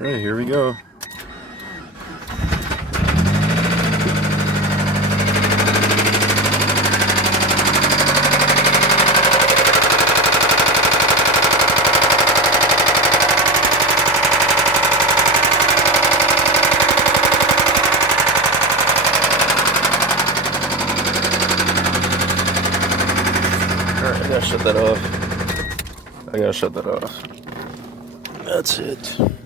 All right, here we go. Alright, I gotta shut that off. That's it.